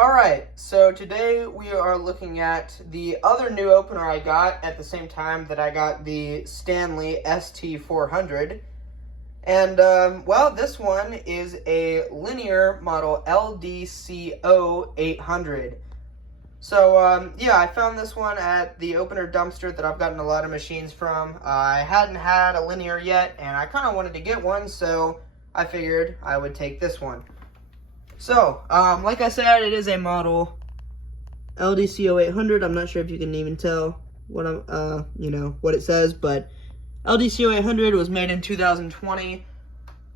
Alright, so today we are looking at the other new opener I got at the same time that I got the Stanley ST400. And, well, this one is a Linear model LDCO800. So, yeah, I found this one at the opener dumpster that I've gotten a lot of machines from. I hadn't had a Linear yet, and I kind of wanted to get one, so I figured I would take this one. So, like I said, it is a model LDCO800. I'm not sure if you can even tell what what it says, but LDCO800 was made in 2020.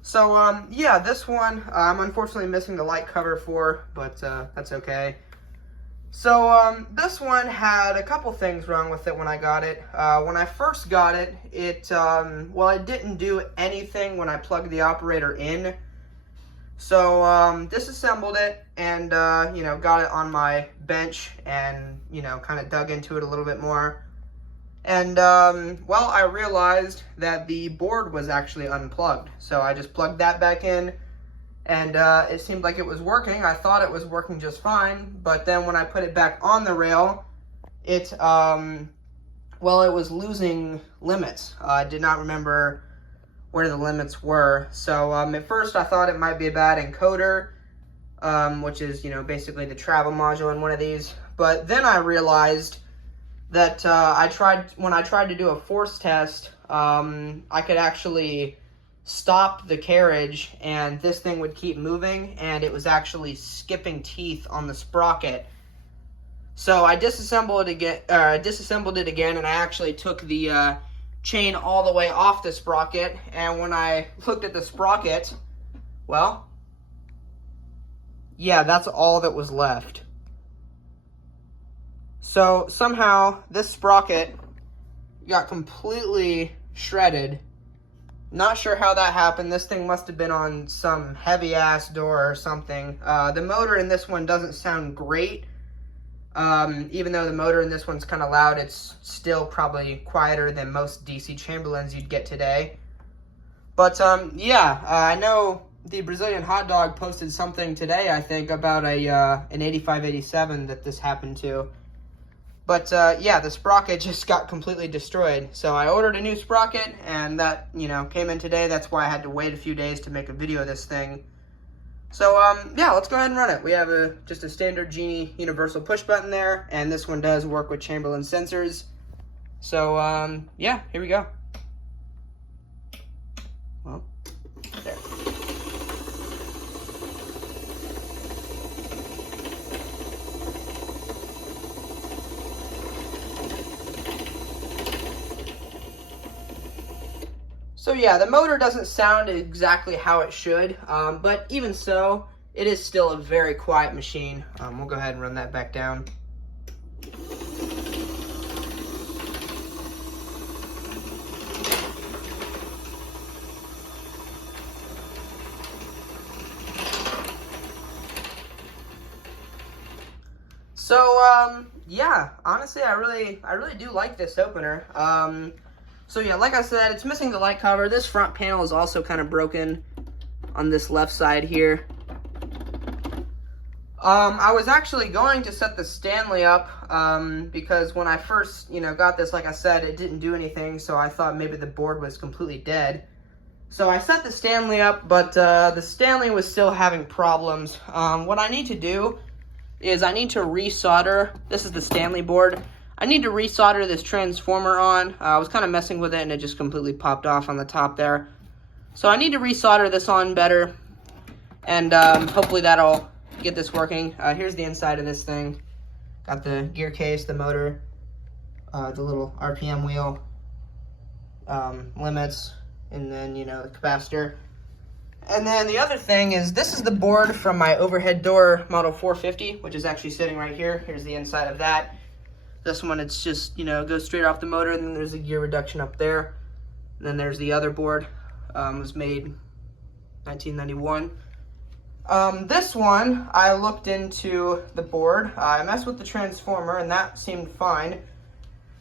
So, yeah, this one I'm unfortunately missing the light cover for, but that's okay. So, this one had a couple things wrong with it when I got it. When I first got it, it didn't do anything when I plugged the operator in. So, disassembled it and, got it on my bench and, kind of dug into it a little bit more. And, I realized that the board was actually unplugged. So I just plugged that back in and, it seemed like it was working. I thought it was working just fine, but then when I put it back on the rail, it was losing limits. I did not remember where the limits were. So at first I thought it might be a bad encoder, which is, basically the travel module in one of these. But then I realized that when I tried to do a force test, I could actually stop the carriage and this thing would keep moving, and it was actually skipping teeth on the sprocket. So I disassembled it again, and I actually took the chain all the way off the sprocket, and when I looked at the sprocket, well, yeah, that's all that was left. So somehow this sprocket got completely shredded. Not sure how that happened. This thing must have been on some heavy ass door or something. The motor in this one doesn't sound great. Even though the motor in this one's kind of loud, it's still probably quieter than most DC Chamberlains you'd get today. But, I know the Brazilian Hot Dog posted something today, I think, about an 8587 that this happened to. But, the sprocket just got completely destroyed. So I ordered a new sprocket, and that, came in today. That's why I had to wait a few days to make a video of this thing. So, let's go ahead and run it. We have just a standard Genie universal push button there, and this one does work with Chamberlain sensors. So, here we go. Well, there. So yeah, the motor doesn't sound exactly how it should, but even so, it is still a very quiet machine. We'll go ahead and run that back down. So, yeah, honestly, I really do like this opener. So yeah, like I said, it's missing the light cover. This front panel is also kind of broken on this left side here. I was actually going to set the Stanley up because when I first, got this, like I said, it didn't do anything, so I thought maybe the board was completely dead. So I set the Stanley up, but the Stanley was still having problems. What I need to do is I need to resolder. This is the Stanley board. I need to resolder this transformer on. I was kind of messing with it and it just completely popped off on the top there. So I need to resolder this on better, and hopefully that'll get this working. Here's the inside of this thing. Got the gear case, the motor, the little RPM wheel, limits, and then, the capacitor. And then the other thing is, this is the board from my overhead door model 450, which is actually sitting right here. Here's the inside of that. This one, it's just, goes straight off the motor, and then there's a gear reduction up there. And then there's the other board. Was made 1991. This one, I looked into the board. I messed with the transformer, and that seemed fine.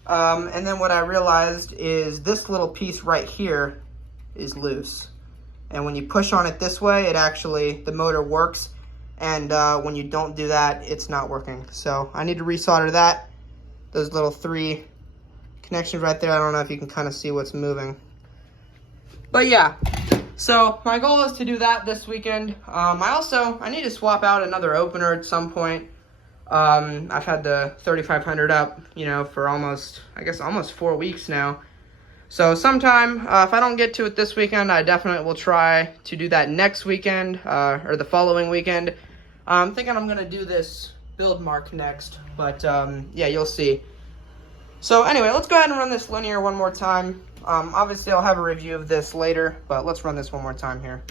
And then what I realized is this little piece right here is loose. And when you push on it this way, the motor works. and when you don't do that, it's not working. So I need to resolder that. Those little 3 connections right there. I don't know if you can kind of see what's moving. But yeah, so my goal is to do that this weekend. I need to swap out another opener at some point. I've had the 3500 up, for almost 4 weeks now. So sometime, if I don't get to it this weekend, I definitely will try to do that next weekend, or the following weekend. I'm thinking I'm going to do this build mark next, but yeah, you'll see. So anyway, let's go ahead and run this linear one more time. Obviously, I'll have a review of this later, but let's run this one more time here.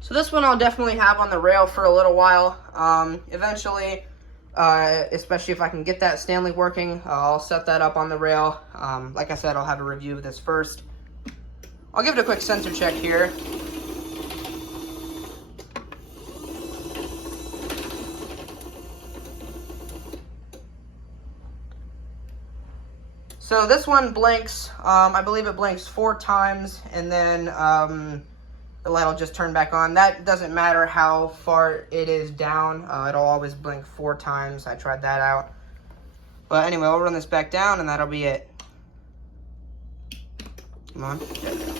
So this one I'll definitely have on the rail for a little while. Eventually, especially if I can get that Stanley working, I'll set that up on the rail. Like I said, I'll have a review of this first. I'll give it a quick sensor check here. So this one blinks, I believe it blinks 4 times, and then the light will just turn back on. That doesn't matter how far it is down. It'll always blink 4 times. I tried that out. But anyway, I'll run this back down, and that'll be it. Come on. There we go.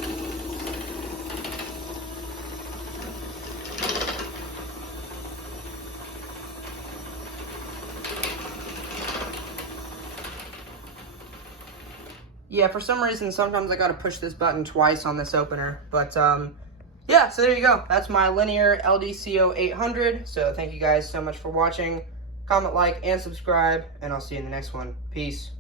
Yeah, for some reason, sometimes I gotta push this button twice on this opener. But, yeah, so there you go. That's my Linear LDCO800. So thank you guys so much for watching. Comment, like, and subscribe, and I'll see you in the next one. Peace.